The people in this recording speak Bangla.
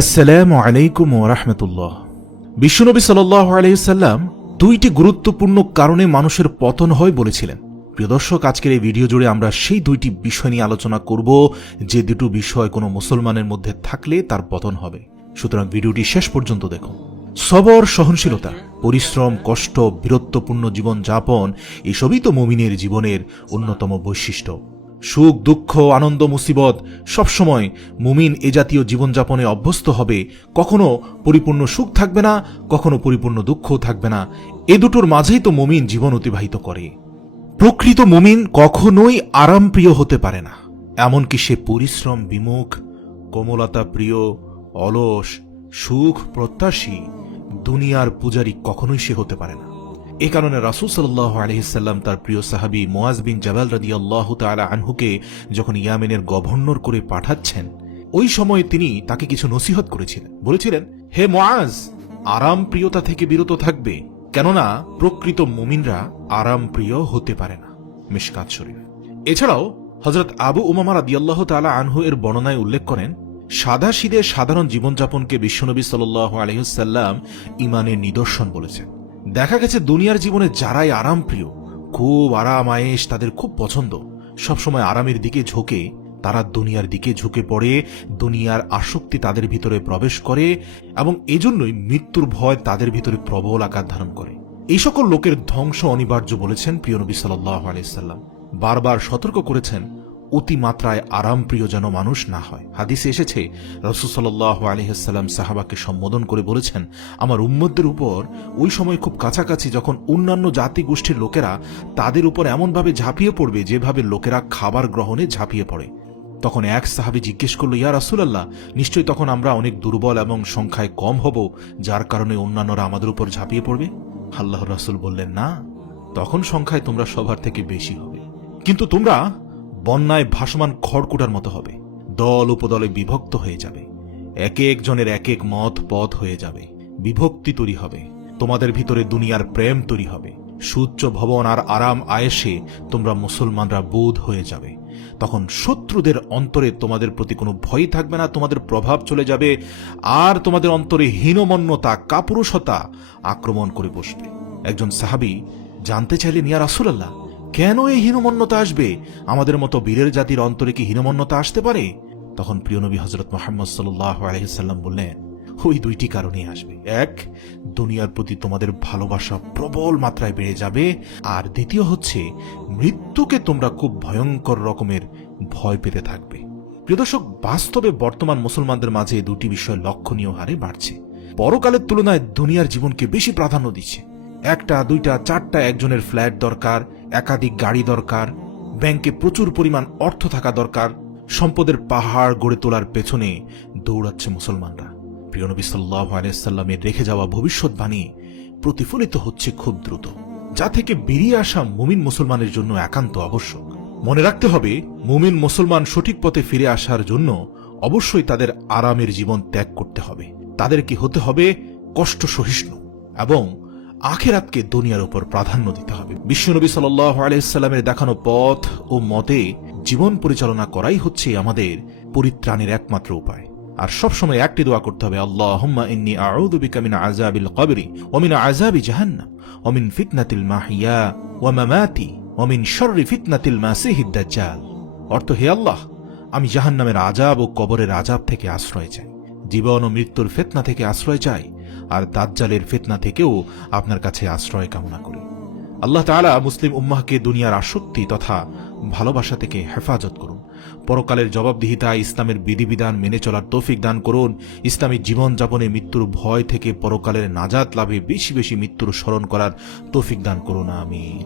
আসসালামু আলাইকুম ওয়া রাহমাতুল্লাহ। বিশ্বনবী সাল্লাল্লাহু আলাইহি ওয়াসাল্লাম দুইটি গুরুত্বপূর্ণ কারণে মানুষের পতন হয় বলেছিলেন। প্রিয় দর্শক, আজকের এই ভিডিও জুড়ে আমরা সেই দুইটি বিষয় নিয়ে আলোচনা করব, যে দুটো বিষয় কোনো মুসলমানের মধ্যে থাকলে তার পতন হবে। সুতরাং ভিডিওটি শেষ পর্যন্ত দেখুন। সবর, সহনশীলতা, পরিশ্রম, কষ্ট, বীরত্বপূর্ণ জীবন যাপন, এসবই তো মুমিনের জীবনের অন্যতম বৈশিষ্ট্য। সুখ, দুঃখ, আনন্দ, মুসিবত সবসময় মুমিন এ জাতীয় জীবনযাপনে অভ্যস্ত হবে। কখনো পরিপূর্ণ সুখ থাকবে না, কখনো পরিপূর্ণ দুঃখও থাকবে না। এ দুটোর মাঝেই তো মুমিন জীবন অতিবাহিত করে। প্রকৃত মুমিন কখনোই আরামপ্রিয় হতে পারে না, এমনকি সে পরিশ্রম বিমুখ, কোমলতা প্রিয়, অলস, সুখ প্রত্যাশী, দুনিয়ার পূজারী কখনোই সে হতে পারে না। এ কারণে রাসূল সাল্লাল্লাহু আলাইহি সাল্লাম তার প্রিয় সাহাবী মুআজ বিন জাবাল রাদিয়াল্লাহু তাআলা আনহুকে যখন ইয়ামেনের গভর্নর করে পাঠাচ্ছেন, ওই সময় তিনি তাকে কিছু নসিহত করেছিলেন। বলেছিলেন, হে মুআজ, আরাম প্রিয়তা থেকে বিরত থাকবে, কেননা প্রকৃত মুমিনরা আরাম প্রিয় হতে পারে না। মিশকাত শরীফ। এছাড়াও হযরত আবু উমামা রাদিয়াল্লাহু তাআলা আনহু এর বর্ণনায় উল্লেখ করেন, সাদাসিধে সাধারণ জীবনযাপনকে বিশ্বনবী সাল্লাল্লাহু আলাইহি ওয়াসাল্লাম ঈমানের নিদর্শন বলেছেন। দেখা গেছে দুনিয়ার জীবনে যারাই আরাম প্রিয়, খুব আরাম আয়েশ তাদের খুব পছন্দ, সবসময় আরামের দিকে ঝোঁকে, তারা দুনিয়ার দিকে ঝুঁকে পড়ে, দুনিয়ার আসক্তি তাদের ভিতরে প্রবেশ করে এবং এজন্যই মৃত্যুর ভয় তাদের ভিতরে প্রবল আকার ধারণ করে। এই সকল লোকের ধ্বংস অনিবার্য বলেছেন প্রিয় নবী সাল্লাল্লাহু আলাইহি সাল্লাম। বারবার সতর্ক করেছেন অতিমাত্রায় আরাম প্রিয় যেন মানুষ না হয়। হাদিসে এসেছে, রাসূল সাল্লাল্লাহু আলাইহি ওয়াসাল্লাম সাহাবাকে সম্বোধন করে বলেছেন, আমার উম্মতদের উপর ওই সময় খুব কাছাকাছি যখন অন্যান্য জাতি গোষ্ঠীর লোকেরা তাদের উপর এমনভাবে ঝাঁপিয়ে পড়বে যেভাবে লোকেরা খাবার গ্রহণে ঝাঁপিয়ে পড়ে। তখন এক সাহাবী জিজ্ঞেস করল, ইয়া রাসূলুল্লাহ, নিশ্চয়ই তখন আমরা অনেক দুর্বল এবং সংখ্যায় কম হব, যার কারণে অন্যান্যরা আমাদের উপর ঝাঁপিয়ে পড়বে? আল্লাহর রাসূল বললেন, না, তখন সংখ্যায় তোমরা সবার থেকে বেশি হবে, কিন্তু তোমরা বন্যায় ভাসমান খড়কুটার মতো হবে, দল উপদলে বিভক্ত হয়ে যাবে, এক একজনের এক এক মত পথ হয়ে যাবে, বিভক্তি তৈরি হবে, তোমাদের ভিতরে দুনিয়ার প্রেম তৈরি হবে, সুউচ্চ ভবন আর আরাম আয়েশে তোমরা মুসলমানরা বোধ হয়ে যাবে। তখন শত্রুদের অন্তরে তোমাদের প্রতি কোনো ভয় থাকবে না, তোমাদের প্রভাব চলে যাবে, আর তোমাদের অন্তরে হীনমন্যতা, কাপুরুষতা আক্রমণ করে বসবে। একজন সাহাবী জানতে চাইলেন, ইয়া রাসূলুল্লাহ, কেন এই হীনমন্যতা আসবে? আমাদের মতো বীরের জাতির অন্তরে কি হীনমন্যতা আসতে পারে? তখন প্রিয় নবী হযরত মুহাম্মদ সাল্লাল্লাহু আলাইহি ওয়াসাল্লাম বললেন, ওই দুইটি কারণেই আসবে। এক, দুনিয়ার প্রতি তোমাদের ভালোবাসা প্রবল মাত্রায় বেড়ে যাবে, আর দ্বিতীয় হচ্ছে মৃত্যুকে তোমরা খুব ভয়ঙ্কর রকমের ভয় পেতে থাকবে। প্রিয় দর্শক, বাস্তবে বর্তমান মুসলমানদের মাঝে দুটি বিষয় লক্ষণীয় হারে বাড়ছে। পরকালের তুলনায় দুনিয়ার জীবনকে বেশি প্রাধান্য দিচ্ছে। একটা, দুইটা, চারটা একজনের ফ্ল্যাট দরকার, একাধিক গাড়ি দরকার, ব্যাংকে প্রচুর পরিমাণ অর্থ থাকা দরকার, সম্পদের পাহাড় গড়ে তোলার পেছনে দৌড়াচ্ছে মুসলমানরা। প্রিয় নবী সাল্লাল্লাহু আলাইহি ওয়াসাল্লামের রেখে যাওয়া ভবিষ্যৎবাণী প্রতিফলিত হচ্ছে খুব দ্রুত, যা থেকে বেরিয়ে আসা মুমিন মুসলমানের জন্য একান্ত আবশ্যক। মনে রাখতে হবে, মুমিন মুসলমান সঠিক পথে ফিরে আসার জন্য অবশ্যই তাদের আরামের জীবন ত্যাগ করতে হবে। তাদেরকে হতে হবে কষ্ট সহিষ্ণু এবং আখিরাতকে দুনিয়ার উপর প্রাধান্য দিতে হবে। বিশ্বনবী সাল্লাল্লাহু আলাইহি ওয়াসাল্লামের দেখানো পথ ও মতে জীবন পরিচালনা করাই হচ্ছে আমাদের পরিত্রাণের একমাত্র উপায়। আর সবসময় একটি দোয়া করতে হবে, আল্লাহুম্মা ইন্নী আউযু বিকা মিন আযাবিল কবরি ওয়া মিন আযাবি জাহান্নাম ওয়া মিন ফিতনাতিল মাহিয়া ওয়া মামাতি ওয়া মিন শাররি ফিতনাতিল মাসিহিদ দাজ্জাল। অর্থ, হে আল্লাহ, আমি জাহান্নামের আযাব ও কবরের আযাব থেকে আশ্রয় চাই, জীবন ও মৃত্যুর ফিতনা থেকে আশ্রয় চাই, আর দাজ্জালের ফিতনা থেকেও আপনার কাছে আশ্রয় কামনা করি। আল্লাহ তাআলা মুসলিম উম্মাহকে দুনিয়ার আসক্তি তথা ভালোবাসা থেকে হেফাজত করুন। পরকালের জবাবদিহিতা ইসলামের বিধিবিধান মেনে চলার তৌফিক দান করুন। ইসলামী জীবন যাপনে মৃত্যুর ভয় থেকে পরকালের নাজাত লাভে বেশি বেশি মৃত্যুর স্মরণ করার তৌফিক দান করুন। আমিন।